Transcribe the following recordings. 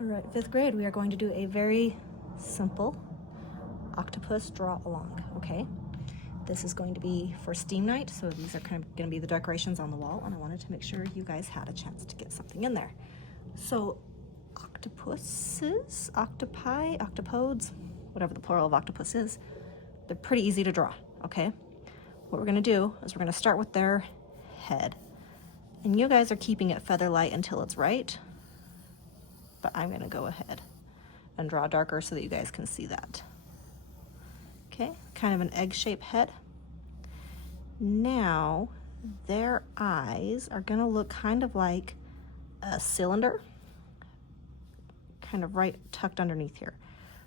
All right, 5th grade, we are going to do a very simple octopus draw along, okay? This is going to be for STEAM night, so these are kind of going to be the decorations on the wall, and I wanted to make sure you guys had a chance to get something in there. So octopuses, octopi, octopodes, whatever the plural of octopus is, they're pretty easy to draw, okay? What we're going to do is we're going to start with their head. And you guys are keeping it feather light until it's right, but I'm going to go ahead and draw darker so that you guys can see that. Okay, kind of an egg-shaped head. Now, their eyes are going to look kind of like a cylinder, kind of right tucked underneath here.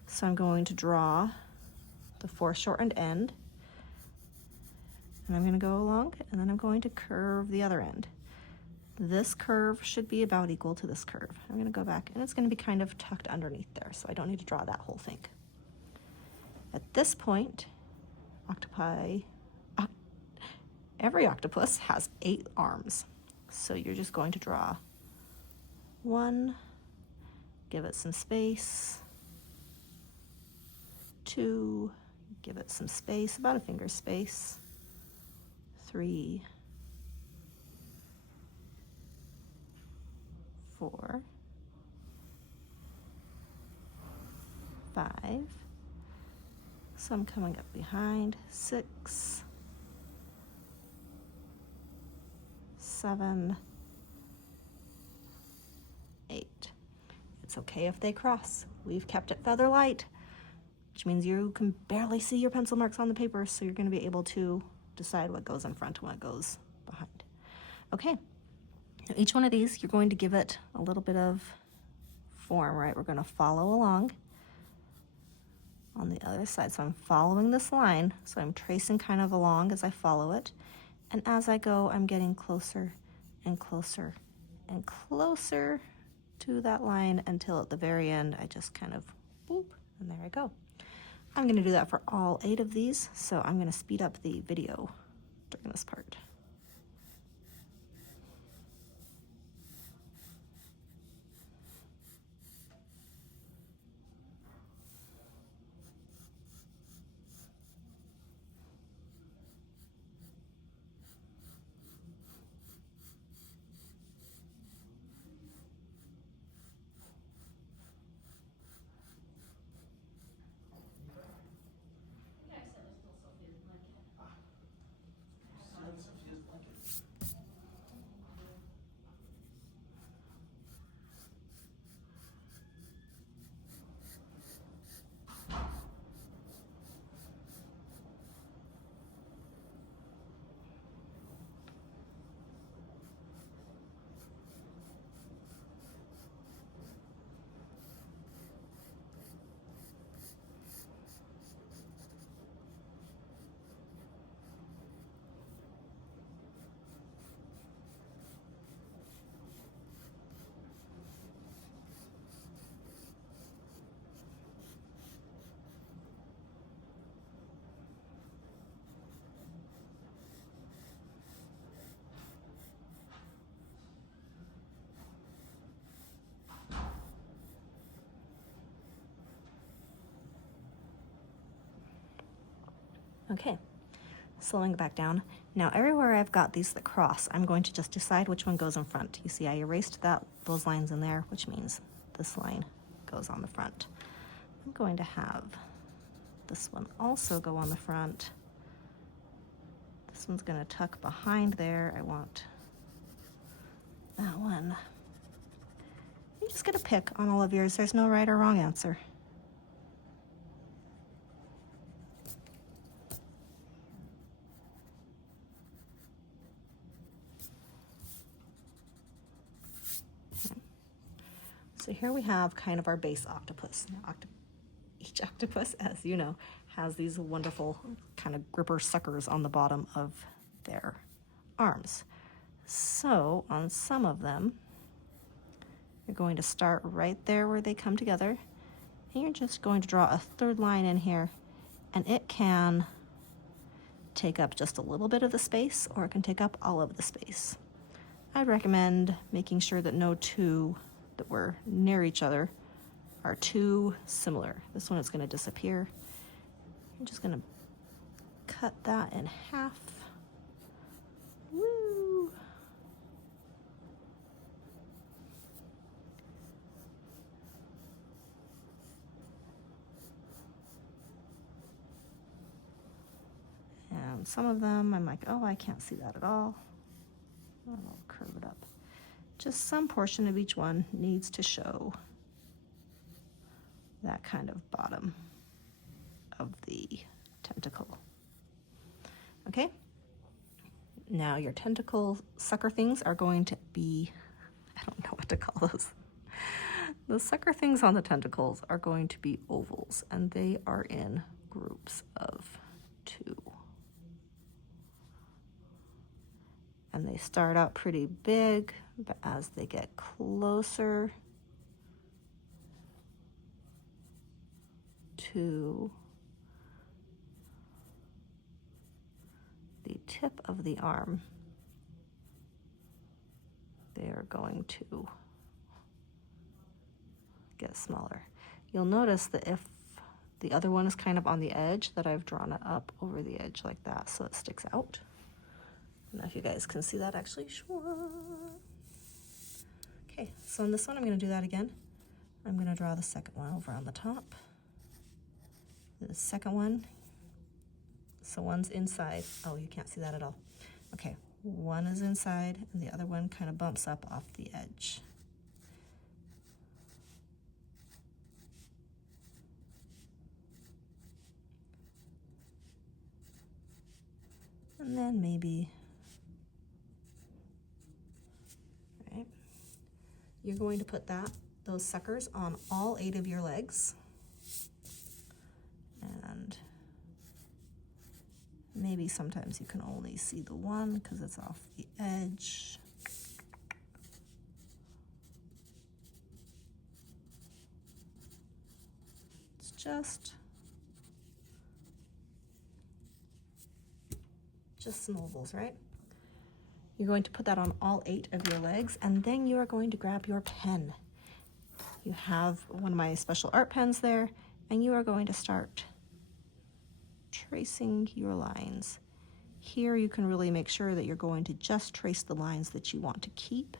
So I'm going to draw the foreshortened end, and I'm going to go along, and then I'm going to curve the other end. This curve should be about equal to this curve. I'm going to go back, and it's going to be kind of tucked underneath there, so I don't need to draw that whole thing. At this point, every octopus has 8 arms. So you're just going to draw 1, give it some space, 2, give it some space, about a finger space, 3, 4, 5, some coming up behind, 6, 7, 8. It's okay if they cross. We've kept it feather light, which means you can barely see your pencil marks on the paper, so you're going to be able to decide what goes in front and what goes behind. Okay. Now each one of these, you're going to give it a little bit of form, right? We're going to follow along on the other side. So I'm following this line, so I'm tracing kind of along as I follow it. And as I go, I'm getting closer and closer and closer to that line until at the very end, I just kind of boop, and there I go. I'm going to do that for all 8 of these, so I'm going to speed up the video during this part. Okay, slowing it back down. Now everywhere I've got these that cross, I'm going to just decide which one goes in front. You see I erased those lines in there, which means this line goes on the front. I'm going to have this one also go on the front. This one's going to tuck behind there. I want that one. You just get a pick on all of yours. There's no right or wrong answer. So here we have kind of our base octopus. Now, each octopus, as you know, has these wonderful kind of gripper suckers on the bottom of their arms. So on some of them, you're going to start right there where they come together, and you're just going to draw a 3rd line in here, and it can take up just a little bit of the space, or it can take up all of the space. I'd recommend making sure that no 2 that were near each other are too similar. This one is going to disappear. I'm just going to cut that in half. Woo! And some of them I'm like, oh, I can't see that at all. I'll curve it up. Just some portion of each one needs to show that kind of bottom of the tentacle. Okay? Now your tentacle sucker things are going to be, I don't know what to call those. The sucker things on the tentacles are going to be ovals, and they are in groups of 2. And they start out pretty big, but as they get closer to the tip of the arm, they are going to get smaller. You'll notice that if the other one is kind of on the edge, that I've drawn it up over the edge like that so it sticks out. I don't know if you guys can see that actually. Okay, so in this one I'm going to do that again. I'm going to draw the second one over on the top. The second one, so one's inside. Oh, you can't see that at all. Okay, one is inside and the other one kind of bumps up off the edge. And then maybe, right, you're going to put those suckers on all 8 of your legs. And maybe sometimes you can only see the one because it's off the edge. It's just some ovals, right? You're going to put that on all 8 of your legs, and then you are going to grab your pen. You have one of my special art pens there, and you are going to start tracing your lines. Here you can really make sure that you're going to just trace the lines that you want to keep.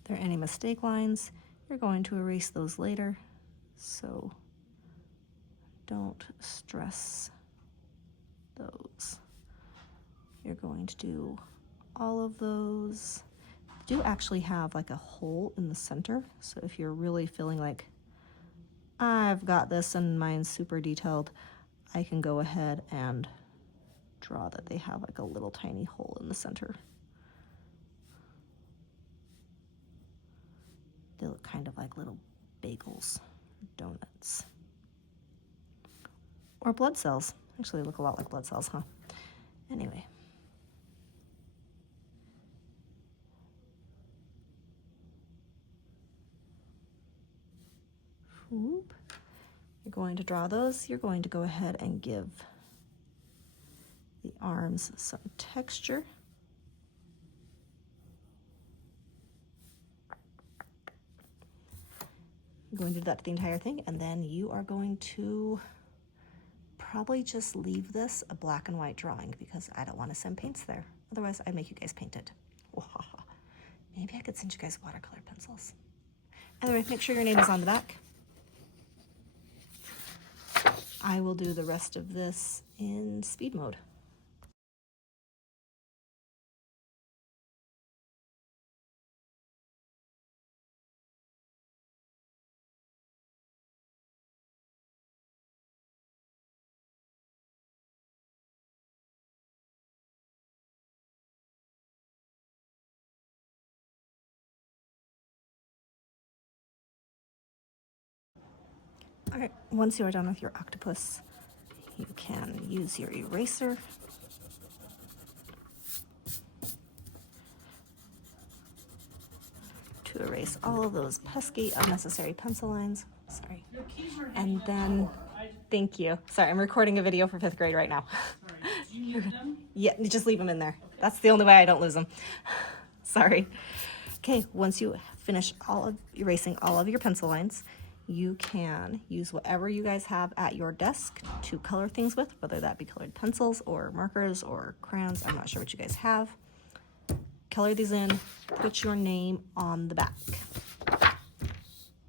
If there are any mistake lines, you're going to erase those later, so don't stress those. You're going to do all of those. You do actually have like a hole in the center, so if you're really feeling like I've got this and mine's super detailed, I can go ahead and draw that they have like a little tiny hole in the center. They look kind of like little bagels, donuts, or blood cells. Actually, they look a lot like blood cells, huh? Anyway. Whoop. You're going to draw those. You're going to go ahead and give the arms some texture. You're going to do that to the entire thing, and then you are going to probably just leave this a black and white drawing because I don't want to send paints there. Otherwise, I'd make you guys paint it. Maybe I could send you guys watercolor pencils. Anyway, make sure your name is on the back. I will do the rest of this in speed mode. All right, once you are done with your octopus, you can use your eraser to erase all of those pesky, unnecessary pencil lines. Sorry. And then, thank you. Sorry, I'm recording a video for 5th grade right now. Do you use them? Yeah, just leave them in there. That's the only way I don't lose them. Sorry. Okay, once you finish erasing all of your pencil lines, you can use whatever you guys have at your desk to color things with, whether that be colored pencils or markers or crayons. I'm not sure what you guys have. Color these in, put your name on the back.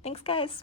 Thanks, guys.